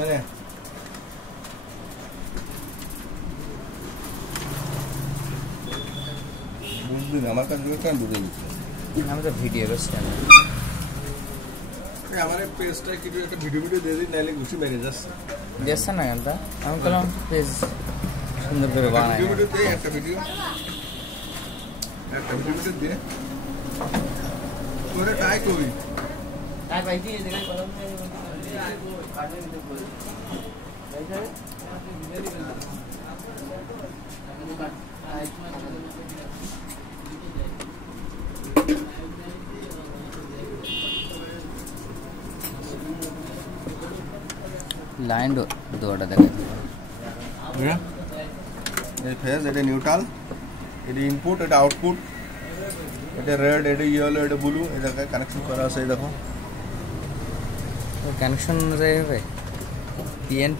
না বুঝলি আমার কাছে কেন ঢুকে গেছে আমি তো ভিডিও করছি আমার পেজটা কিছু একটা ভিডিও দিয়ে দিই নাহলে ঘুষি মেরে যাচ্ছে যাচ্ছে না গানটা আমি বললাম পেজ সুন্দর করে বানাই ভিডিও দে একটা ভিডিও দে তোরে ট্রাই করি তাই ভাই দিয়ে দেখে কলম কাটে দিতে বল লাইন দৌড়া দেখা এই ফেজ এটা নিউট্রাল এটা ইনপুট এটা আউটপুট এটা রেড এটা ইয়েলো এটা ব্লু এটা কানেকশন করা আছে দেখো কানেকশন রে হবে পিএন